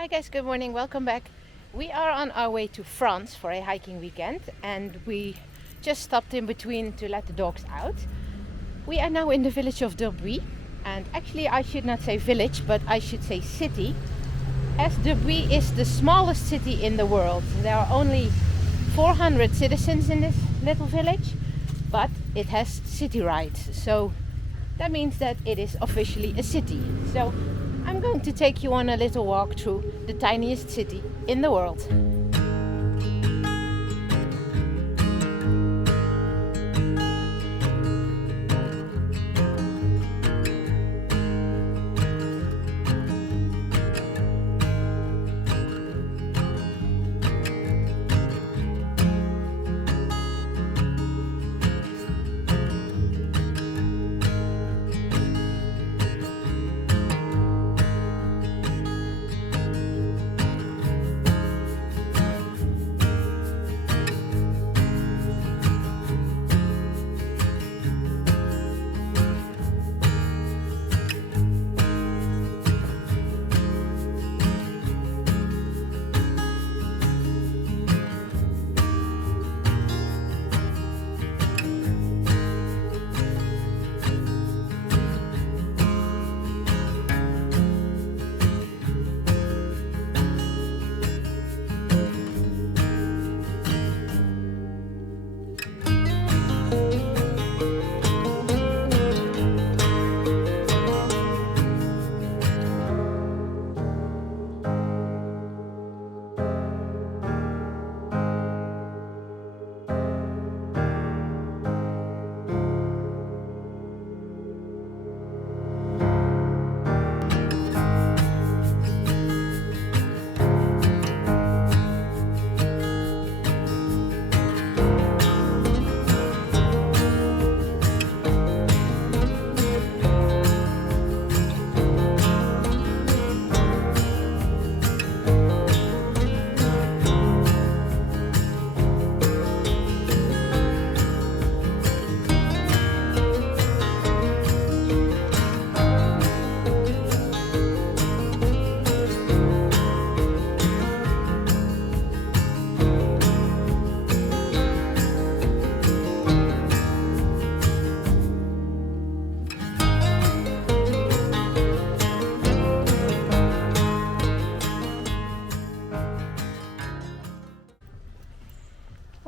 Hi guys, good morning, welcome back. We are on our way to France for a hiking weekend and we just stopped in between to let the dogs out. We are now in the village of Durbuy, and actually I should not say village but I should say city, as Durbuy is the smallest city in the world. There are only 400 citizens in this little village, but it has city rights, so that means that it is officially a city. So I'm going to take you on a little walk through the tiniest city in the world.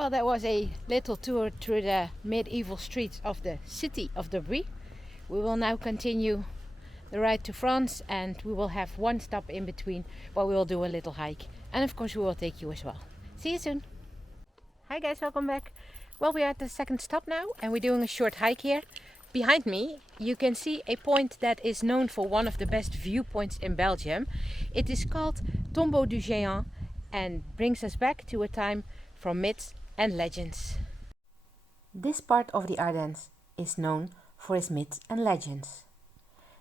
Well, that was a little tour through the medieval streets of the city of Durbuy. We will now continue the ride to France and we will have one stop in between where we will do a little hike. And of course we will take you as well. See you soon. Hi guys, welcome back. Well, we are at the second stop now and we're doing a short hike here. Behind me you can see a point that is known for one of the best viewpoints in Belgium. It is called Tombeau du Géant and brings us back to a time from myths and legends. This part of the Ardennes is known for its myths and legends.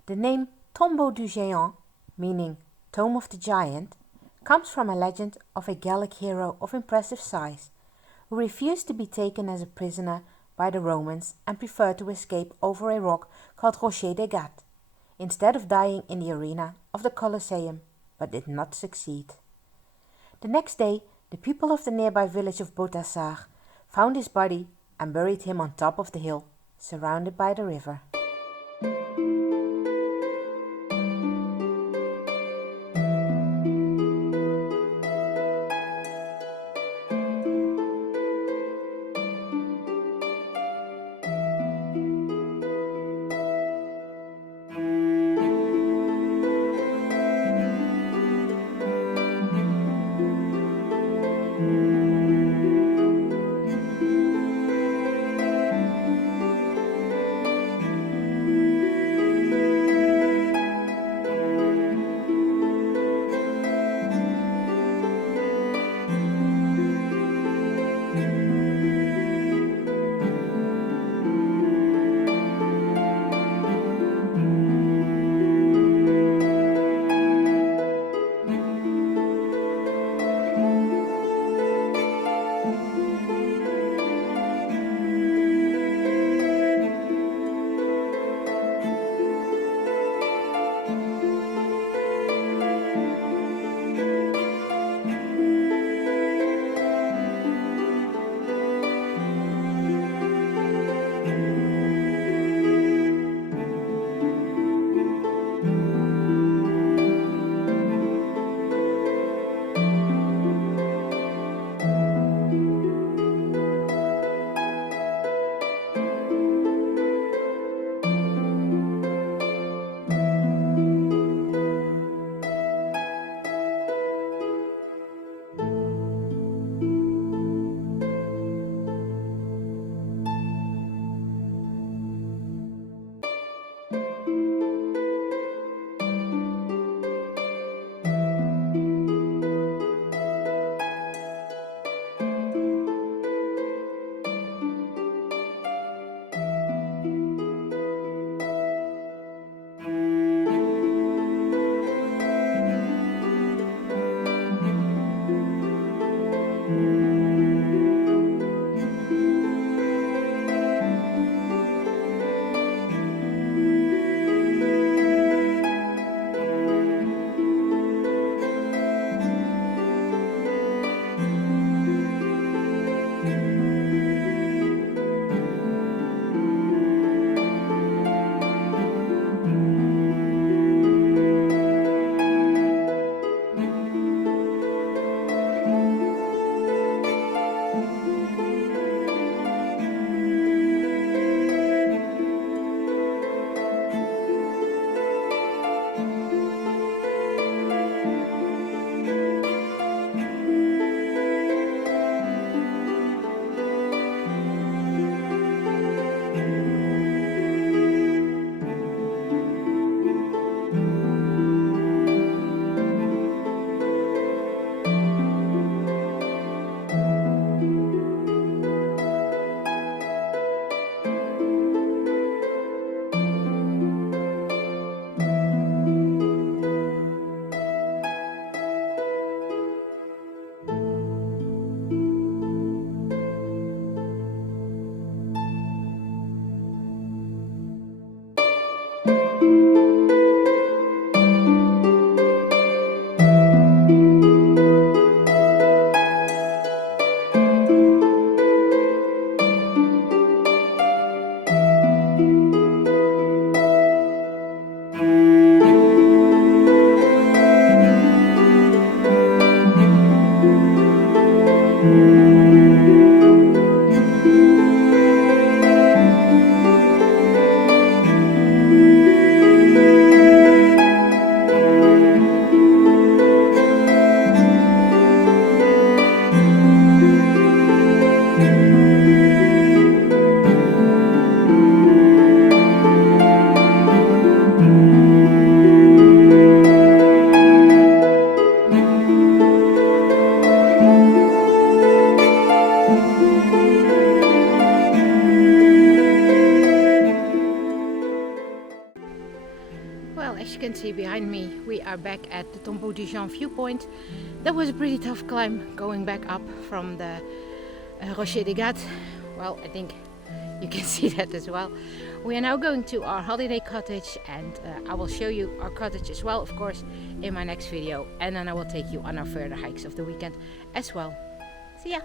The name Tombeau du Géant, meaning Tomb of the Giant, comes from a legend of a Gallic hero of impressive size who refused to be taken as a prisoner by the Romans and preferred to escape over a rock called Rocher des Gats, instead of dying in the arena of the Colosseum, but did not succeed. The next day, the people of the nearby village of Boutassart found his body and buried him on top of the hill, surrounded by the river. Well, as you can see behind me, we are back at the Tombeau du Gant viewpoint. That was a pretty tough climb going back up from the Rocher des Gats. Well, I think you can see that as well. We are now going to our holiday cottage, and I will show you our cottage as well, of course, in my next video. And then I will take you on our further hikes of the weekend as well. See ya!